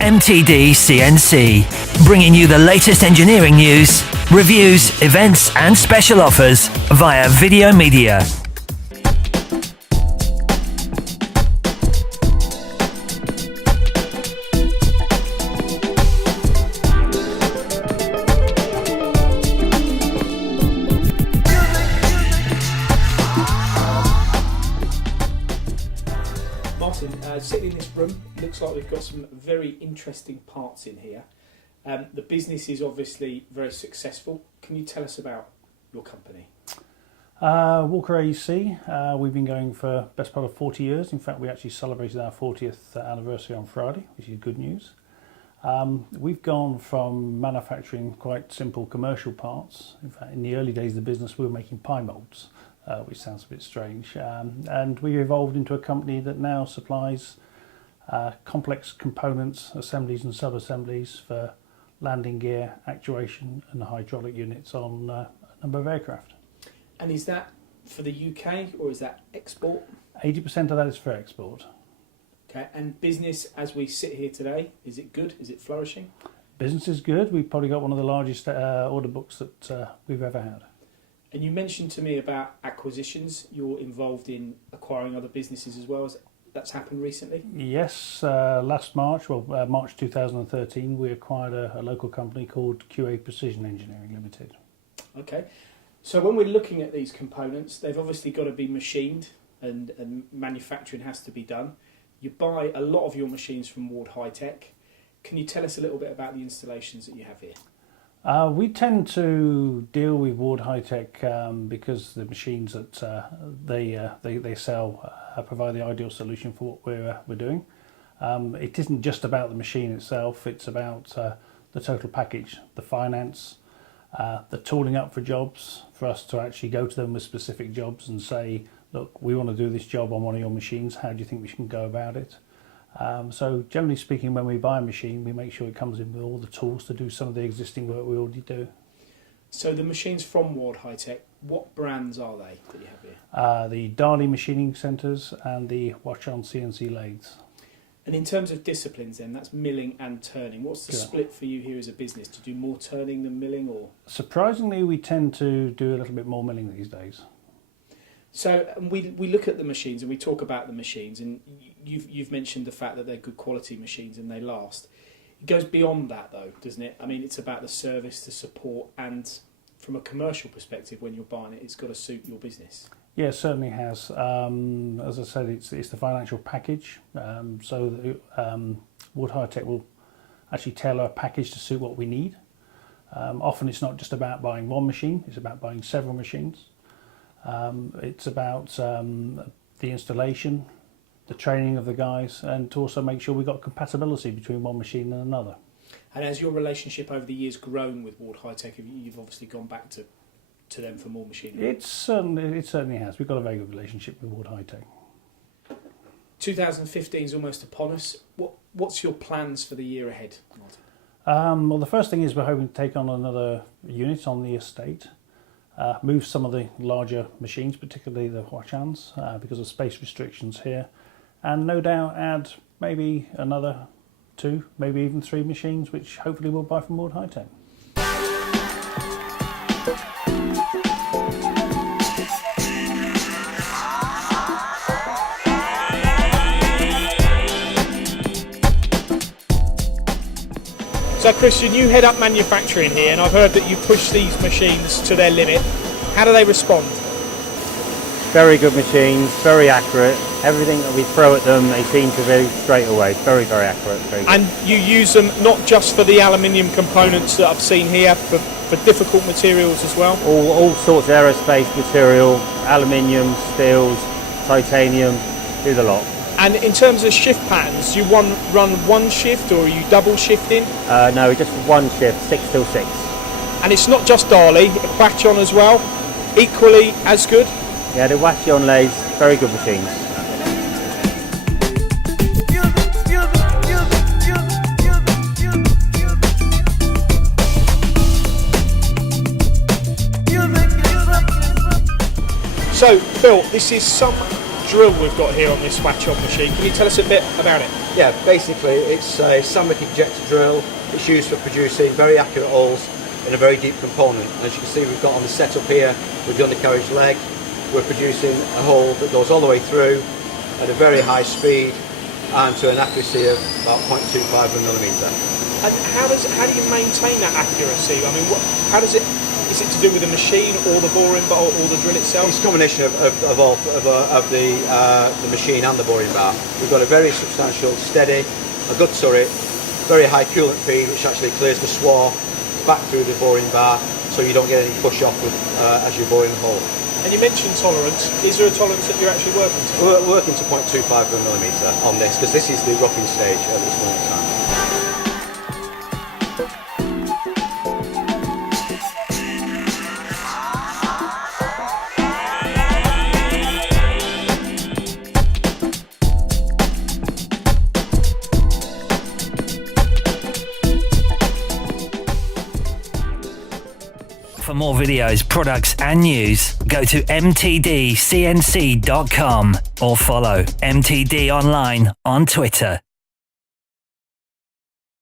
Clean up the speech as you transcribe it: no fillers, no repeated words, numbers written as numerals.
MTD CNC, bringing you the latest engineering news, reviews, events and special offers via video media. Sitting in this room, looks like we've got some very interesting parts in here. The business is obviously very successful. Can you tell us about your company? Walker AEC, we've been going for best part of 40 years. In fact, we actually celebrated our 40th anniversary on Friday, which is good news. We've gone from manufacturing quite simple commercial parts. In fact, in the early days of the business, we were making pie molds. Which sounds a bit strange, and we evolved into a company that now supplies complex components, assemblies and sub-assemblies for landing gear, actuation and hydraulic units on a number of aircraft. And is that for the UK or is that export? 80% of that is for export. Okay, and business as we sit here today, is it good? Is it flourishing? Business is good. We've probably got one of the largest order books that we've ever had. And you mentioned to me about acquisitions. You're involved in acquiring other businesses as well. That's happened recently? Yes, last March, March 2013, we acquired a local company called QA Precision Engineering Limited. Okay, so when we're looking at these components, they've obviously got to be machined and manufacturing has to be done. You buy a lot of your machines from Ward High Tech. Can you tell us a little bit about the installations that you have here? We tend to deal with Ward High Tech because the machines that they sell provide the ideal solution for what we're doing. It isn't just about the machine itself, it's about the total package, the finance, the tooling up for jobs, for us to actually go to them with specific jobs and say, look, we want to do this job on one of your machines, how do you think we should go about it? So generally speaking, when we buy a machine, we make sure it comes in with all the tools to do some of the existing work we already do. So the machines from Ward High Tech, what brands are they that you have here? The Dali machining centres and the Hwacheon CNC lathes. And in terms of disciplines then, that's milling and turning. What's the split for you here as a business? To do more turning than milling, or? Surprisingly, we tend to do a little bit more milling these days. So we look at the machines and we talk about the machines, and you've mentioned the fact that they're good quality machines and they last. It goes beyond that though, doesn't it? I mean, it's about the service, the support, and from a commercial perspective, when you're buying it, it's got to suit your business. Yeah, it certainly has. As I said, it's the financial package. Ward High Tech will actually tailor a package to suit what we need. Often it's not just about buying one machine, it's about buying several machines. It's about the installation, the training of the guys, and to also make sure we've got compatibility between one machine and another. And has your relationship over the years grown with Ward High Tech? You've obviously gone back to them for more machinery. It certainly has. We've got a very good relationship with Ward High Tech. 2015 is almost upon us. What's your plans for the year ahead, Martin? Well, the first thing is we're hoping to take on another unit on the estate. Move some of the larger machines, particularly the Hwacheons, because of space restrictions here, and no doubt add maybe another 2, maybe even 3 machines, which hopefully we'll buy from Ward High Tech. So Christian, you head up manufacturing here, and I've heard that you push these machines to their limit. How do they respond? Very good machines, very accurate. Everything that we throw at them, they seem to do straight away. Very, very accurate. Very good. And you use them not just for the aluminium components that I've seen here, for difficult materials as well? All sorts of aerospace material, aluminium, steels, titanium, do the lot. And in terms of shift patterns, do you run one shift or are you double shifting? No, just one shift, 6 till 6. And it's not just Dali, Hwacheon as well, equally as good? Yeah, the Hwacheon lathes, very good machines. So, Phil, this is some drill we've got here on this Hwacheon machine. Can you tell us a bit about it? Yeah, basically it's a sandwich ejector drill. It's used for producing very accurate holes in a very deep component. As you can see, we've got on the setup here with the undercarriage leg, we're producing a hole that goes all the way through at a very high speed and to an accuracy of about 0.25 millimetre. And how do you maintain that accuracy? I mean, how does it? Is it to do with the machine or the boring bar or the drill itself? It's a combination of the machine and the boring bar. We've got a very substantial, steady, a good turret, very high coolant feed, which actually clears the swarf back through the boring bar, so you don't get any push off as you're boring the hole. And you mentioned tolerance. Is there a tolerance that you're actually working to? We're working to 0.25 millimetre on this, because this is the roughing stage at this moment in time. For more videos, products and news, go to mtdcnc.com or follow MTD Online on Twitter.